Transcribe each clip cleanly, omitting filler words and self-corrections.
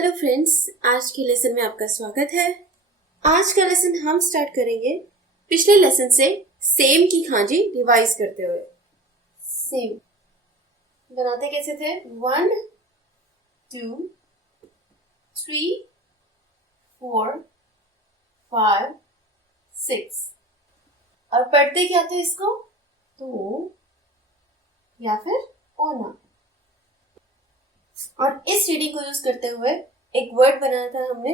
Hello friends, आज के lesson में आपका स्वागत है। आज का लेसन हम स्टार्ट करेंगे पिछले लेसन से सेम की खांजी रिवाइज करते हुए। सेम बनाते कैसे थे? 1 2 3 4 5 6 और पढ़ते क्या थे इसको? तो या फिर ओना। और इस रीडिंग को यूज करते हुए एक वर्ड बनाया था हमने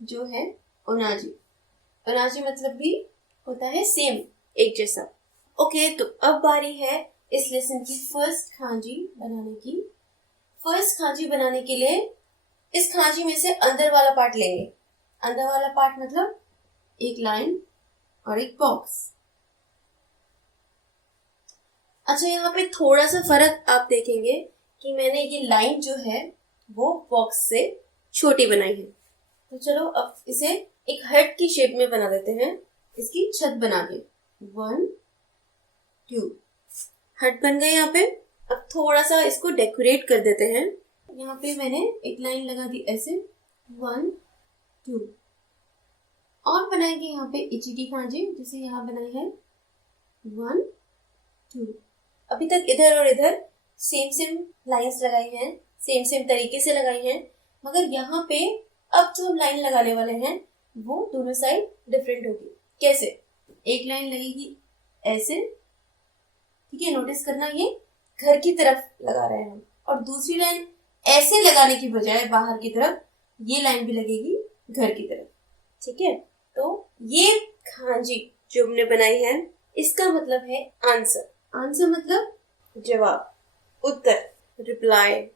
जो है ओनाजी। ओनाजी मतलब भी होता है सेम, एक जैसा। ओके, तो अब बारी है इस लेसन की फर्स्ट खांजी बनाने की। फर्स्ट खांजी बनाने के लिए इस खांजी में से अंदर वाला पार्ट लेंगे। अंदर वाला पार्ट मतलब एक लाइन और एक बॉक्स। अच्छा, यहाँ पे थोड़ा सा फर्क आप देखेंगे कि मैंने ये लाइन जो है वो बॉक्स से छोटी बनाई है। तो चलो अब इसे एक हर्ट की शेप में बना देते हैं, इसकी छत बना के। 1 2 हर्ट बन गए यहाँ पे। अब थोड़ा सा इसको डेकोरेट कर देते हैं। यहाँ पे मैंने एक लाइन लगा दी ऐसे 1 2 और बनाएंगे यहाँ पे इची की खांजी, जैसे यहाँ बनाई है 1 2। अभी तक इधर और इधर सेम लाइंस लगाई हैं, सेम तरीके से लगाई हैं, मगर यहाँ पे अब जो हम लाइन लगाने वाले हैं वो दोनों साइड डिफरेंट होगी। कैसे? एक लाइन लगेगी ऐसे, ठीक है, नोटिस करना, ये घर की तरफ लगा रहे हैं हम, और दूसरी लाइन ऐसे लगाने की बजाय बाहर की तरफ ये लाइन भी लगेगी घर की तरफ, ठीक है। तो ये खांजी जो हमने बनाई है इसका मतलब है आंसर। आंसर मतलब जवाब, उत्तर, रिप्लाई,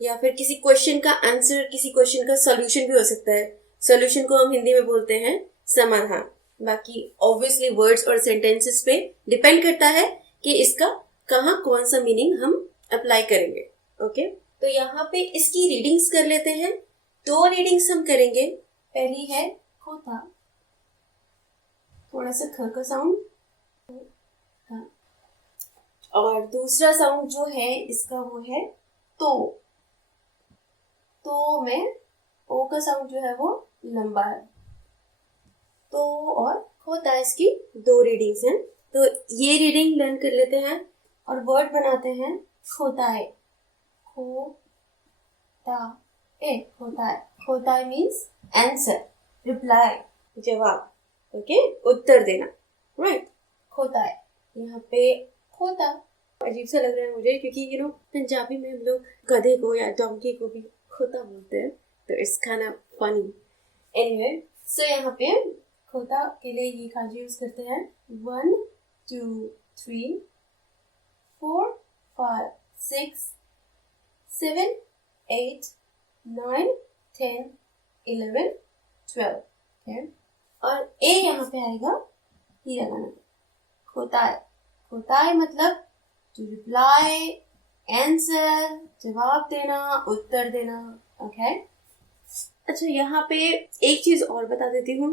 या फिर किसी क्वेश्चन का आंसर, किसी क्वेश्चन का सॉल्यूशन भी हो सकता है। सॉल्यूशन को हम हिंदी में बोलते हैं समाधान। बाकी ऑब्वियसली वर्ड्स और सेंटेंसेस पे डिपेंड करता है कि इसका कहाँ कौन सा मीनिंग हम अप्लाई करेंगे। ओके, तो यहाँ पे इसकी रीडिंग्स कर लेते हैं। 2 रीडिंग्स हम करेंगे। पहली है खोता, थोड़ा सा ख का साउंड, और दूसरा साउंड जो है इसका वो है तो में ओ का साउंड जो है वो लंबा है। तो और खोता, इसकी 2 रीडिंग्स हैं। तो ये रीडिंग लर्न कर लेते हैं और वर्ड बनाते हैं खोता है। खोता है, खोता है। खोता है मीन्स आंसर, रिप्लाई, जवाब, ओके, उत्तर देना, राइट। खोता है, यहाँ पे खोता अजीब सा लग रहा है मुझे, क्योंकि पंजाबी में हम लोग गधे को या डोंकी को भी खोता बोलते हैं, तो it's kind of funny. Anyway, so यहाँ पे खोता के लिए ये खांजी यूज करते हैं 1 2 3 4 5 6 7 8 9 10 11 12, okay? और ए यहाँ पे आएगा हीरा गाना। खोता है, खोता है मतलब to reply, answer, जवाब देना, उत्तर देना, ओके। अच्छा, यहाँ पे एक चीज और बता देती हूँ।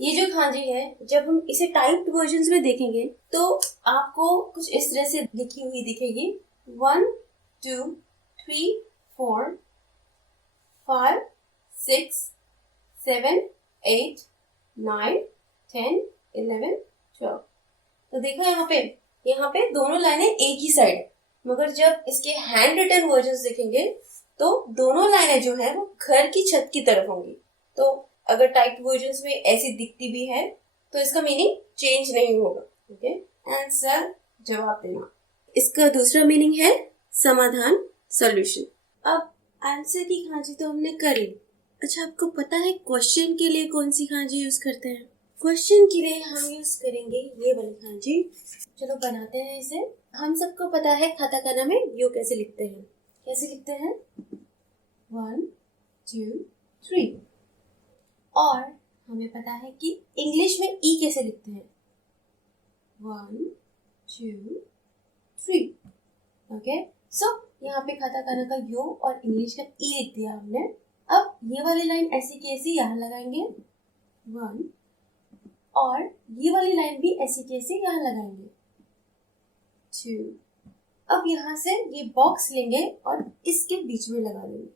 ये जो खांजी है, जब हम इसे टाइप्ड वर्जन्स में देखेंगे तो आपको कुछ इस तरह से लिखी हुई दिखेगी 1 2 3 4 5 6 7 8 9 10 11 12। तो देखो यहाँ पे दोनों लाइनें एक ही साइड है, मगर जब इसके हैंड रिटन वर्जन्स देखेंगे तो दोनों लाइनें जो है वो घर की छत की तरफ होंगी। तो अगर टाइप्ड वर्जन्स में ऐसी दिखती भी है तो इसका मीनिंग चेंज नहीं होगा, ओके। आंसर, जवाब देना। इसका दूसरा मीनिंग है समाधान, सॉल्यूशन। अब आंसर की खांजी तो हमने कर ली। अच्छा, आपको पता है क्वेश्चन के लिए कौन सी खांजी यूज करते हैं? क्वेश्चन के लिए हम यूज करेंगे ये वाली खांजी। चलो बनाते हैं इसे। हम सबको पता है काटाकाना में यो कैसे लिखते हैं। कैसे लिखते हैं? 1 2 3। और हमें पता है कि इंग्लिश में ई कैसे लिखते हैं। 1 2 3, ओके। सो यहाँ पे काटाकाना का यो और इंग्लिश का ई लिख दिया हमने। अब ये वाली लाइन ऐसी की ऐसी यहाँ लगाएंगे 1, और ये वाली लाइन भी ऐसी कैसे यहाँ लगाएंगे 2। अब यहाँ से ये बॉक्स लेंगे और इसके बीच में लगा देंगे।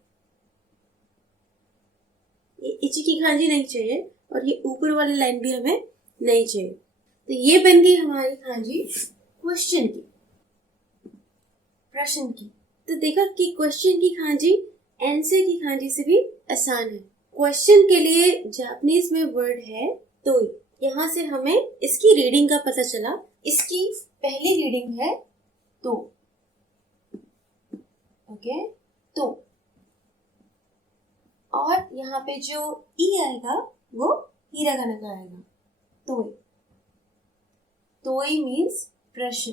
ये इची की खांजी नहीं चाहिए और ये ऊपर वाली लाइन भी हमें नहीं चाहिए। तो ये बन गई हमारी खांजी क्वेश्चन की, प्रश्न की। तो देखा कि क्वेश्चन की खांजी आंसर की खांजी से भी आसान है। क्वेश्चन के लिए जापानीज में वर्ड है तोई। यहाँ से हमें इसकी रीडिंग का पता चला। इसकी पहली रीडिंग है तो, ओके, तो। और यहाँ पे जो ई आएगा वो हिरागाना का आएगा, तोई। तोई मीन्स प्रश्न,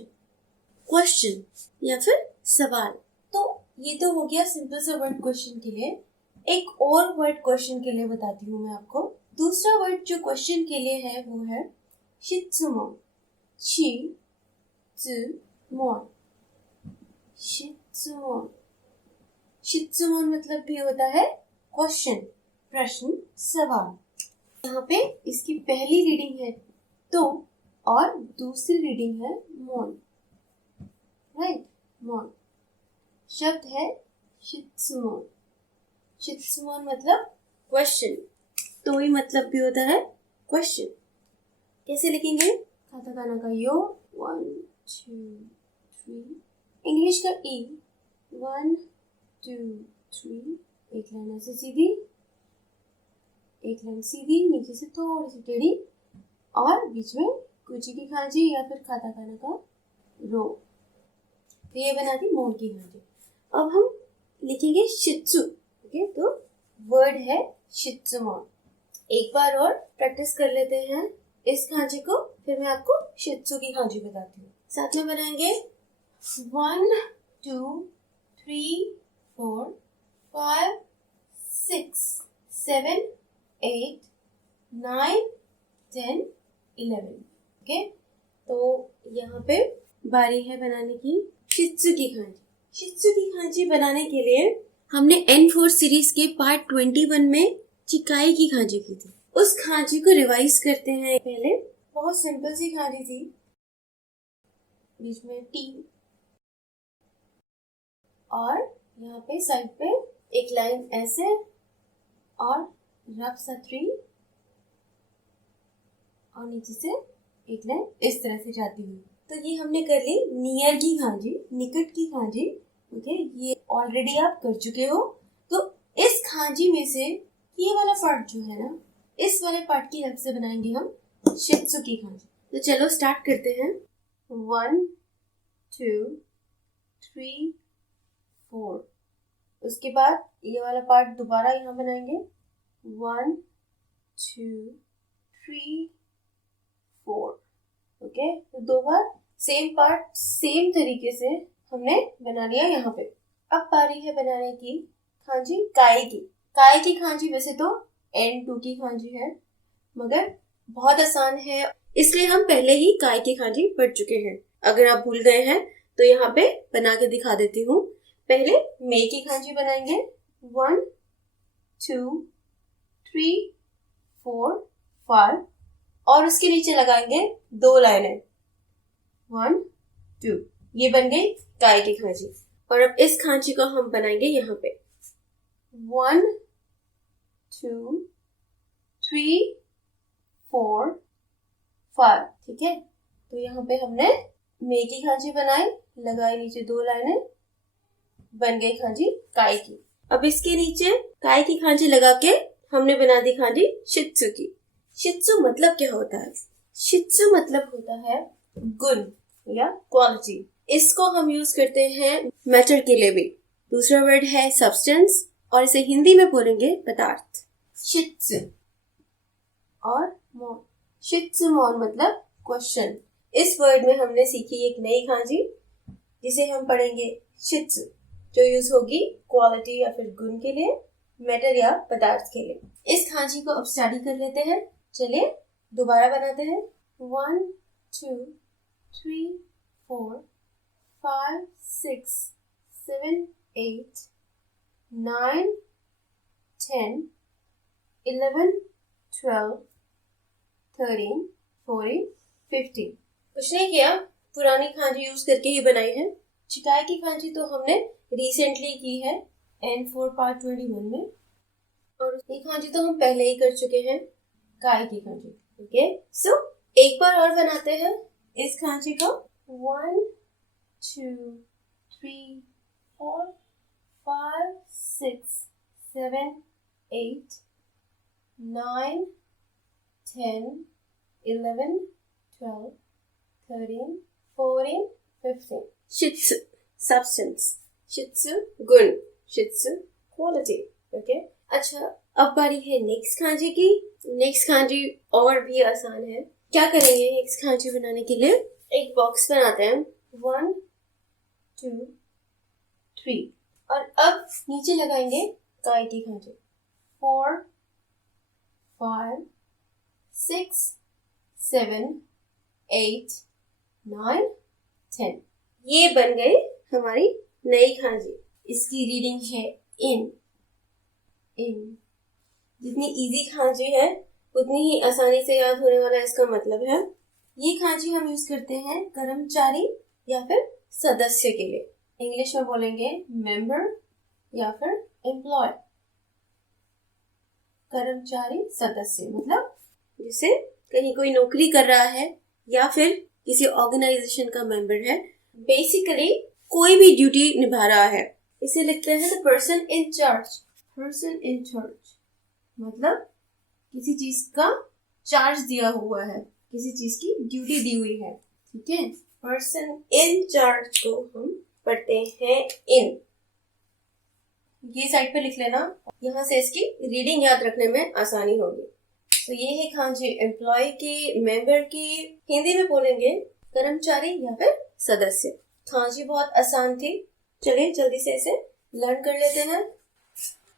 क्वेश्चन या फिर सवाल। तो ये तो हो गया सिंपल सा वर्ड क्वेश्चन के लिए। एक और वर्ड क्वेश्चन के लिए बताती हूँ मैं आपको। दूसरा वर्ड जो क्वेश्चन के लिए है वो है शित्सुमोन। शित्सुमोन, शित्सुमोन। शित्सुमोन मतलब भी होता है क्वेश्चन, प्रश्न, सवाल। यहाँ पे इसकी पहली रीडिंग है तो और दूसरी रीडिंग है मोन, राइट, मोन। शब्द है शित्सुमोन। शित्सुमोन मतलब क्वेश्चन, तो ही मतलब भी होता है क्वेश्चन। कैसे लिखेंगे? काताकाना का यो 1 2 3, इंग्लिश का ई 1 2 3, एक लाइन ऐसे सीधी, एक लाइन सीधी, नीचे से थोड़ी सी टेढ़ी और बीच में कुची की खांजी या फिर काताकाना का रो। तो ये बनाती मोन की खांजी। अब हम लिखेंगे शित्सु, ओके। तो वर्ड है शित्सुमोन। एक बार और प्रैक्टिस कर लेते हैं इस खांजी को, फिर मैं आपको शित्सु की खांजी बताती हूँ। साथ में बनाएंगे 1 2 3 4 5 6 7 8 9 10 11, ओके। तो यहाँ पे बारी है बनाने की शित्सु की खांजी। शित्सु की खांजी बनाने के लिए हमने N4 सीरीज के पार्ट 21 में चिकाई की खांजी की थी। उस खांजी को रिवाइज करते हैं। पहले बहुत सिंपल सी खांजी थी, बीच में टी और यहाँ पे साइड पे एक लाइन ऐसे और रफ सा 3 और नीचे से एक लाइन इस तरह से जाती हुई। तो ये हमने कर ली नियर की खांजी, निकट की खांजी, ओके। ये ऑलरेडी आप कर चुके हो। तो इस खांजी में से ये वाला पार्ट जो है ना, इस वाले पार्ट की हेल्प से बनाएंगे हम शित्सु की खांजी। तो चलो स्टार्ट करते हैं। 1 2 3 4, उसके बाद ये वाला पार्ट दोबारा यहाँ बनाएंगे 1 2 3 4, ओके। तो 2 बार सेम पार्ट सेम तरीके से हमने बना लिया यहाँ पे। अब बारी है बनाने की खांजी काय की। काय की खांजी वैसे तो N2 की खांजी है, मगर बहुत आसान है, इसलिए हम पहले ही काय की खांजी पढ़ चुके हैं। अगर आप भूल गए हैं तो यहाँ पे बना के दिखा देती हूँ। पहले मे की खांजी बनाएंगे 1 2 3 4 5 और उसके नीचे लगाएंगे 2 लाइनें 1 2। ये बन गई काय की खांजी। और अब इस खांजी को हम बनाएंगे यहाँ पे 1 2 3 4 5, ठीक है। तो यहाँ पे हमने मे की खांजी बनाई, लगाई नीचे 2 लाइनें, बन गई खांजी काय की। अब इसके नीचे काय की खांजी लगा के हमने बना दी खांजी शित्सु की। शित्सु मतलब क्या होता है? शित्सु मतलब होता है गुण या क्वालिटी। इसको हम यूज करते हैं मैटर के लिए भी। दूसरा वर्ड है सब्सटेंस और इसे हिंदी में बोलेंगे पदार्थ। शित्सु और मोन। शित्सु मोन मतलब क्वेश्चन। इस वर्ड में हमने सीखी एक नई खांजी जिसे हम पढ़ेंगे शित्सु, जो यूज होगी क्वालिटी या फिर गुण के लिए, मैटर या पदार्थ के लिए। इस खांजी को अब स्टडी कर लेते हैं। चलिए दोबारा बनाते हैं। 1 2 3 4 5 6 7 8 9 10 11 12 13 14 15। कुछ नहीं किया, पुरानी खांजी यूज करके ही बनाई है। चिकाई की खांजी तो हमने रिसेंटली की है N4 पार्ट 21 में। और ये खांजी तो हम पहले ही कर चुके हैं, काय की खांजी। ओके, सो एक बार और बनाते हैं इस खांजी को। 1 2 3 4 5 6 7 8 9 10 11 12 13 14 15। शित्सु सब्सटेंस, शित्सु गुण, शित्सु क्वालिटी। ओके, अच्छा अब बारी है नेक्स्ट खांजी की। नेक्स्ट खांजी और भी आसान है। क्या करेंगे नेक्स्ट खांजी बनाने के लिए? एक बॉक्स बनाते हैं। 1 2 3 और अब नीचे लगाएंगे काय की खांजी। 4 5 6 7 8 9 10। ये बन गई हमारी नई खांजी। इसकी रीडिंग है इन। जितनी इजी खांजी है उतनी ही आसानी से याद होने वाला इसका मतलब है। ये खांजी हम यूज करते हैं कर्मचारी या फिर सदस्य के लिए। इंग्लिश में बोलेंगे मेंबर या फिर एम्प्लॉय। कर्मचारी सदस्य मतलब जिसे कहीं कोई नौकरी कर रहा है या फिर किसी ऑर्गेनाइजेशन का मेंबर है, बेसिकली कोई भी ड्यूटी निभा रहा है। इसे लिखते हैं the person in charge. Person in charge मतलब किसी चीज का चार्ज दिया हुआ है, किसी चीज की ड्यूटी दी हुई है। ठीक है, पर्सन इन चार्ज को हम पढ़ते हैं इन। ये साइड पे लिख लेना, यहाँ से इसकी रीडिंग याद रखने में आसानी होगी। तो ये है खांजी एम्प्लॉय की, मेंबर की। हिंदी में बोलेंगे कर्मचारी या फिर सदस्य। खांजी बहुत आसान थी। चलिए जल्दी से इसे लर्न कर लेते हैं।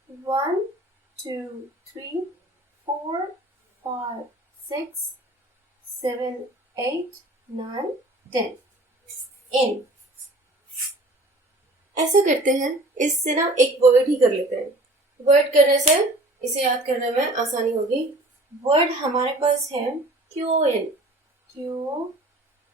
1 2 3 4 5 6 7 8 9 10। इन ऐसा करते हैं, इससे ना एक वर्ड ही कर लेते हैं। वर्ड करने से इसे याद करने में आसानी होगी। वर्ड हमारे पास है क्यू इन। क्यू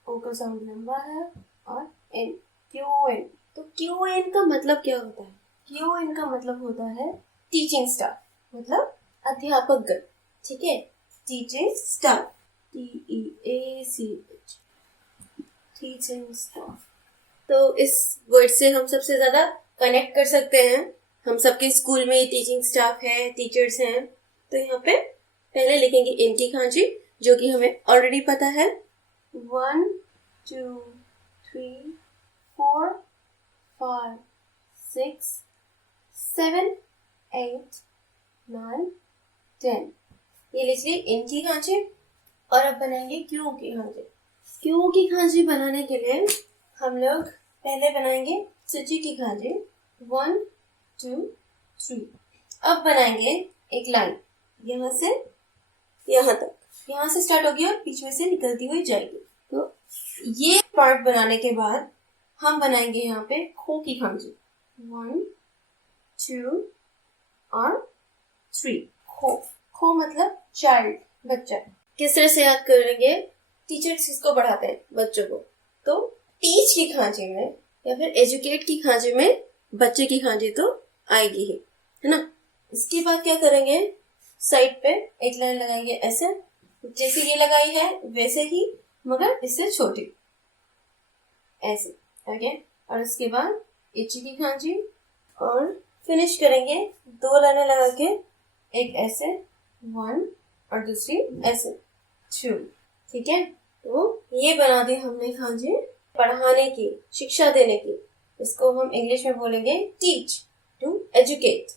ओ का साउंड लंबा है और इन, क्यू इन। तो क्यू इन का मतलब क्या होता है? क्यू इन का मतलब होता है टीचिंग स्टाफ, मतलब अध्यापकगण। ठीक है, teaching staff, TEACH, teaching staff. तो इस वर्ड से हम सबसे ज्यादा कनेक्ट कर सकते हैं। हम सबके स्कूल में टीचिंग स्टाफ है, टीचर्स हैं। तो यहाँ पे पहले लिखेंगे इनकी खांजी, जो कि हमें ऑलरेडी पता है। 1 2 3 4 5 6 7 8 9 10। ये लीजिए इनकी खांजी। और अब बनाएंगे क्यू की खांजी। क्यू की खांजी बनाने के लिए हम लोग पहले बनाएंगे सूची की खांजी। 1 2 3। अब बनाएंगे एक लाइन, यहाँ से यहाँ तक, यहाँ से स्टार्ट होगी और बीच में से निकलती हुई जाएगी। तो ये पार्ट बनाने के बाद हम बनाएंगे यहाँ पे खो की खांजी। 1 2 और 3। खो, खो मतलब चाइल्ड, बच्चा। किस तरह से याद करेंगे? टीचर्स किसको पढ़ाते हैं? बच्चों को। तो टीच की खांजी में या फिर एजुकेट की खांजी में बच्चे की खांजी तो आएगी ही, है ना। इसके बाद क्या करेंगे? साइड पे एक लाइन लगाएंगे ऐसे, जैसे ये लगाई है वैसे ही, मगर इससे छोटी, ऐसे। ओके, और इसके बाद इची की खांजी और फिनिश करेंगे 2 लाइनें लगा के, एक ऐसे 1 और दूसरी ऐसे 2। ठीक है, तो ये बना दी हमने खांजी पढ़ाने की, शिक्षा देने की। इसको हम इंग्लिश में बोलेंगे टीच, टू एजुकेट।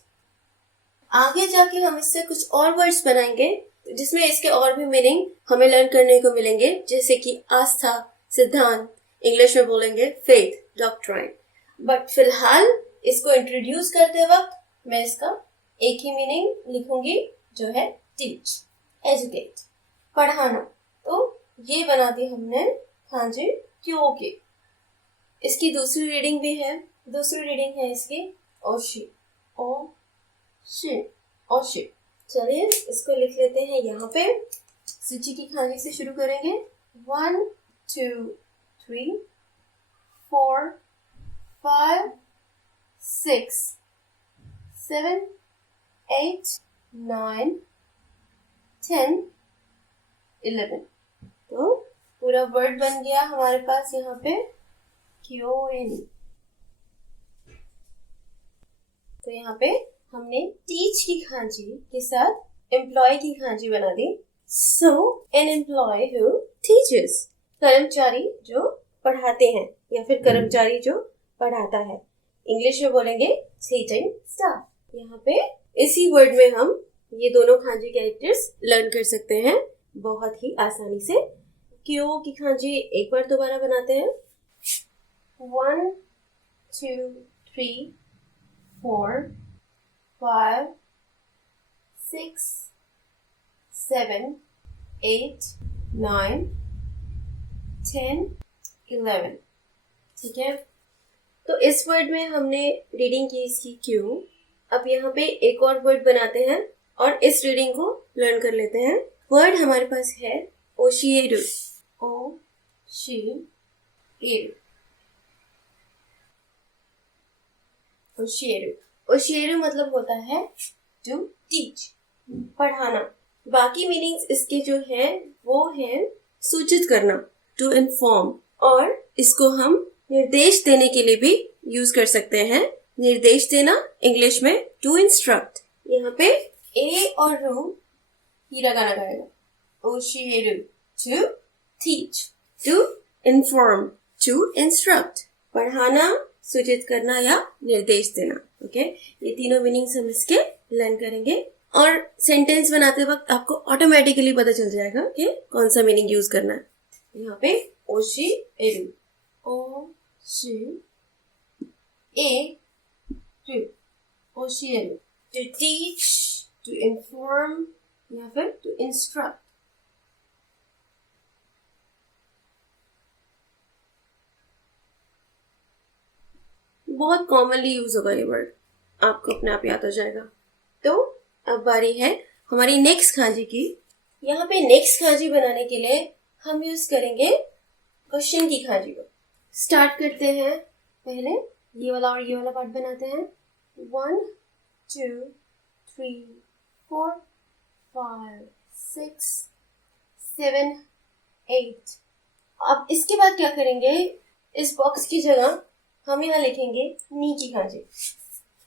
आगे जाके हम इससे कुछ और वर्ड्स बनाएंगे जिसमें इसके और भी मीनिंग हमें लर्न करने को मिलेंगे, जैसे कि आस्था, सिद्धांत। इंग्लिश में बोलेंगे फेथ, डॉक्ट्राइन। बट फिलहाल इसको इंट्रोड्यूस करते वक्त मैं इसका एक ही मीनिंग लिखूंगी, जो है टीच, एजुकेट, पढ़ाना। तो ये बना दी हमने खांजी क्यों की। इसकी दूसरी रीडिंग भी है। दूसरी रीडिंग है इसकी ओशी, ओ शी, ओशी। चलिए इसको लिख लेते हैं यहाँ पे। सूची की खांजी से शुरू करेंगे। 1 2 3 4 5 6 7 8 9, 10, 11। तो पूरा वर्ड बन गया हमारे पास यहाँ पे क्योन। तो यहाँ पे हमने टीच की खांजी के साथ एम्प्लॉय की खांजी बना दी। सो एन एम्प्लॉय हु टीचेस, कर्मचारी जो पढ़ाते हैं या फिर कर्मचारी जो पढ़ाता है। इंग्लिश में बोलेंगे टीचिंग स्टाफ। यहाँ पे इसी वर्ड में हम ये दोनों खांजी कैरेक्टर्स लर्न कर सकते हैं बहुत ही आसानी से। क्यों की खांजी एक बार दोबारा बनाते हैं। 1, 2, 3, 4, 5, 6, 7, 8, 9, 10, 11। ठीक है, तो इस वर्ड में हमने रीडिंग की इसकी क्यों। अब यहाँ पे एक और वर्ड बनाते हैं और इस रीडिंग को लर्न कर लेते हैं। वर्ड हमारे पास है ओशिएरु। ओशिएरु। ओशिएरु। ओशिएरु मतलब होता है टू टीच, पढ़ाना। बाकी मीनिंग्स इसके जो है वो है सूचित करना, टू इन्फॉर्म, और इसको हम निर्देश देने के लिए भी यूज कर सकते हैं। निर्देश देना इंग्लिश में टू इंस्ट्रक्ट। यहाँ पे ए और रू हिरागाना गाएगा। ओशिएरु to teach, to inform, to instruct, पढ़ाना, सूचित करना या निर्देश देना। ओके, ये तीनों मीनिंग्स हम इसके लर्न करेंगे और सेंटेंस बनाते वक्त आपको ऑटोमेटिकली पता चल जाएगा कि कौन सा मीनिंग यूज करना है। यहाँ पे ओशिएरु, ओशिएरु, टू टीच, टू इन्फॉर्म या फिर टू इंस्ट्रक्ट। बहुत कॉमनली यूज होगा ये वर्ड, आपको अपने आप याद हो जाएगा। तो अब बारी है हमारी नेक्स्ट खांजी की। यहाँ पे नेक्स्ट खांजी बनाने के लिए हम यूज करेंगे क्वेश्चन की खांजी को। स्टार्ट करते हैं, पहले ये वाला और ये वाला पार्ट बनाते हैं। 1, 2, 3, 4, 5, 6, 7, 8। अब इसके बाद क्या करेंगे, इस बॉक्स की जगह हम यहाँ लिखेंगे नी की खांजी।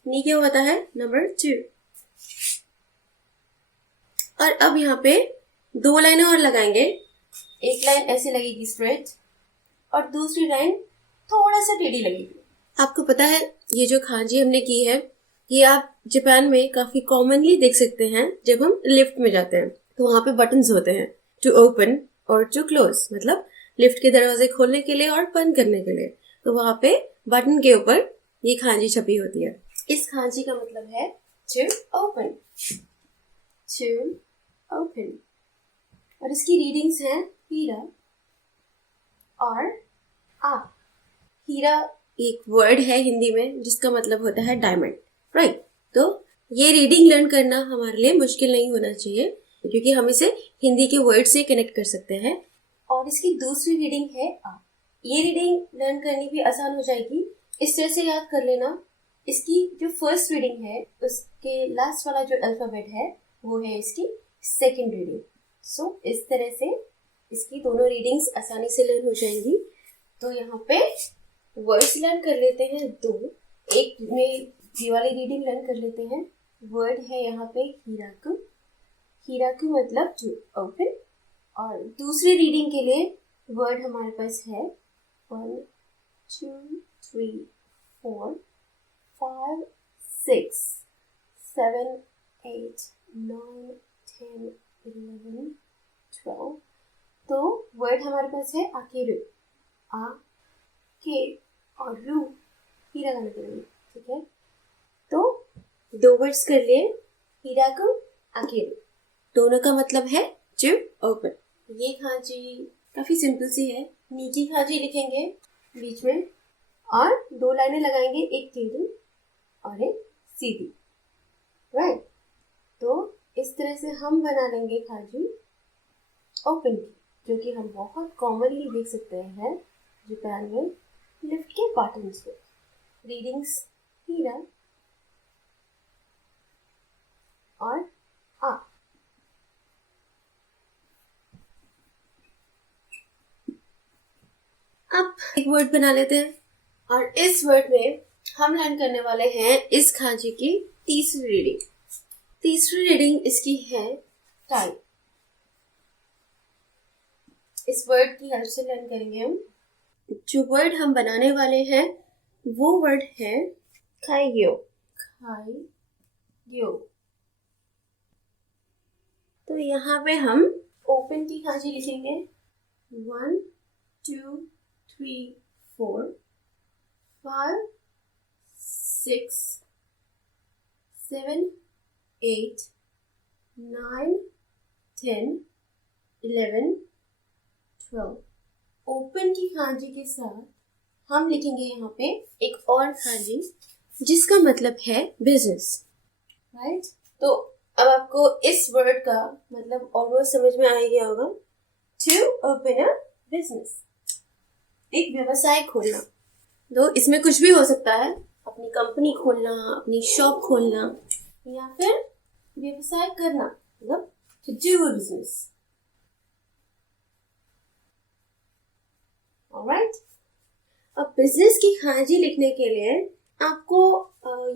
नी क्या होता है, नंबर 2। और अब यहाँ पे 2 लाइनें और लगाएंगे। एक लाइन ऐसे लगेगी स्ट्रेट और दूसरी लाइन थोड़ा सा टेढ़ी लगेगी। आपको पता है ये जो खांजी हमने की है ये आप जापान में काफी कॉमनली देख सकते हैं। जब हम लिफ्ट में जाते हैं तो वहां पे बटन्स होते हैं, टू ओपन और टू क्लोज, मतलब लिफ्ट के दरवाजे खोलने के लिए और बंद करने के लिए। तो वहां पे बटन के ऊपर ये खांजी छपी होती है। इस खांजी का मतलब है to open, to open। और इसकी रीडिंग्स हैं हीरा और आ। हीरा एक वर्ड है हिंदी में जिसका मतलब होता है डायमंड, राइट। तो ये रीडिंग लर्न करना हमारे लिए मुश्किल नहीं होना चाहिए क्योंकि हम इसे हिंदी के वर्ड से कनेक्ट कर सकते हैं। और इसकी दूसरी रीडिंग है आ। ये रीडिंग लर्न करनी भी आसान हो जाएगी। इस तरह से याद कर लेना, इसकी जो फर्स्ट रीडिंग है उसके लास्ट वाला जो अल्फाबेट है वो है इसकी सेकंड रीडिंग। सो इस तरह से इसकी दोनों रीडिंग्स आसानी से लर्न हो जाएंगी। तो यहाँ पे वर्ड्स लर्न कर लेते हैं 2। एक में ये वाली रीडिंग लर्न कर लेते हैं। वर्ड है यहाँ पे हीराकु। हीराकु मतलब टू ओपन। और दूसरी रीडिंग के लिए वर्ड हमारे पास है 1, 2, 3, 4, 5, 6, 7, 8, 9, 10, 11, 12। तो वर्ड हमारे पास है आकेरु। आ के और रू हिरागाना करेंगे, ठीक है। तो 2 वर्ड्स कर लिए, हिराकु, आकेरु। दोनों का मतलब है टू ओपन। ये खांजी काफी सिंपल सी है। नी की खांजी लिखेंगे बीच में और 2 लाइनें लगाएंगे, एक टेढ़ी और एक सीधी, राइट। तो इस तरह से हम बना लेंगे खांजी ओपन की, जो कि हम बहुत कॉमनली देख सकते हैं जापान में लिफ्ट के बटन्स पे। रीडिंग्स हीरा और अब एक वर्ड बना लेते हैं और इस वर्ड में हम लर्न करने वाले हैं इस खांची की तीसरी रीडिंग। तीसरी रीडिंग इसकी है टाई। इस वर्ड की हेल्प से लर्न करेंगे हम। जो वर्ड हम बनाने वाले हैं वो वर्ड है खाइयो। खाइयो। तो यहाँ पे हम ओपन की खांची लिखेंगे 1 2 3 4 5 6 7 8 9 10 11 12। ओपन की खांची के साथ हम लिखेंगे यहाँ पे एक और खांची जिसका मतलब है बिजनेस, राइट। तो अब आपको इस वर्ड का मतलब ऑलमोस्ट समझ में आ गया होगा। टू ओपन अ बिजनेस, एक व्यवसाय खोलना। तो इसमें कुछ भी हो सकता है, अपनी कंपनी खोलना, अपनी शॉप खोलना या फिर व्यवसाय करना, मतलब to do a business. Alright? अब बिजनेस की खांची लिखने के लिए आपको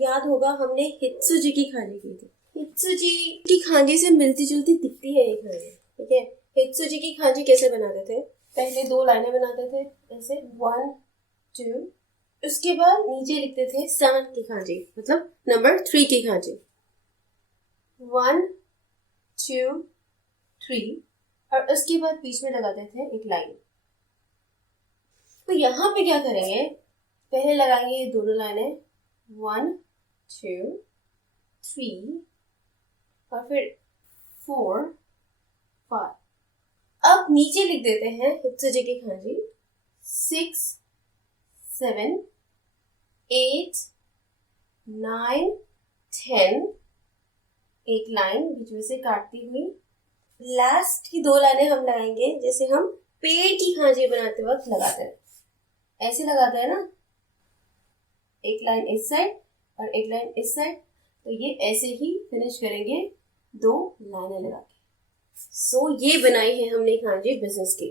याद होगा हमने हित्सुजी की खांची की थी। हित्सुजी की खांची से मिलती जुलती दिखती है ये खांची, ठीक है। हित्सुजी की खांची कैसे बनाते थे? पहले 2 लाइनें बनाते थे ऐसे 1 2, उसके बाद नीचे लिखते थे 7 की खांची, मतलब नंबर 3 की खांची 1 2 3, और उसके बाद बीच में लगाते थे एक लाइन। तो यहाँ पे क्या करेंगे, पहले लगाएंगे ये दोनों लाइनें 1 2 3 और फिर 4 5। अब नीचे लिख देते हैं हित्सुजी की खांची 6 7 8 9 10, एक लाइन बीच में से काटती हुई। लास्ट की 2 लाइनें हम लगाएंगे जैसे हम पेड़ की खांची बनाते वक्त लगाते हैं, ऐसे लगाते हैं ना, एक लाइन इस साइड और एक लाइन इस साइड। तो ये ऐसे ही फिनिश करेंगे 2 लाइनें लगा के। सो ये बनाई है हमने खांची बिजनेस की।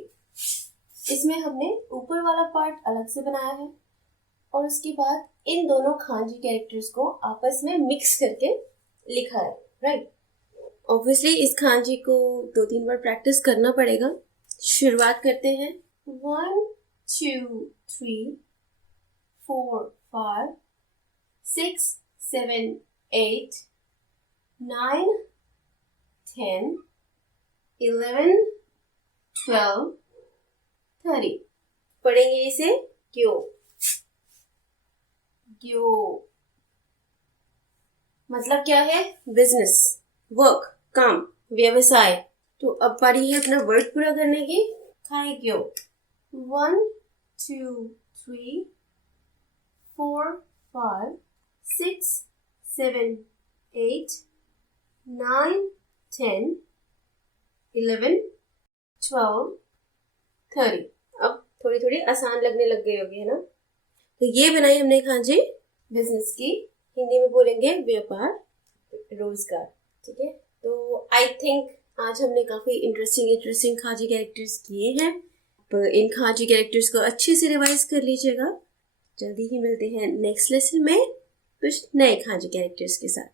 इसमें हमने ऊपर वाला पार्ट अलग से बनाया है और उसके बाद इन दोनों खांची कैरेक्टर्स को आपस में मिक्स करके लिखा है, राइट। ऑब्वियसली इस खांची को 2-3 बार प्रैक्टिस करना पड़ेगा। शुरुआत करते हैं 1 2 3 4 5 6 7 8 9 10 11 12 30। पढ़ेंगे इसे क्यों क्यों, मतलब क्या है, बिजनेस, वर्क, काम, व्यवसाय। तो अब बारी है अपना वर्ड पूरा करने की। खाइयो 1 2 3 4 5 6 7 8 9 10 11 12 30। अब थोड़ी थोड़ी आसान लगने लग गई होगी, है ना। तो ये बनाई हमने खांची बिजनेस की, हिंदी में बोलेंगे व्यापार रोजगार, ठीक है। तो आई थिंक आज हमने काफी इंटरेस्टिंग खांची कैरेक्टर्स किए हैं। तो इन खांची कैरेक्टर्स को अच्छे से रिवाइज कर लीजिएगा। जल्दी ही मिलते हैं नेक्स्ट लेसन में कुछ नए खांची कैरेक्टर्स के साथ।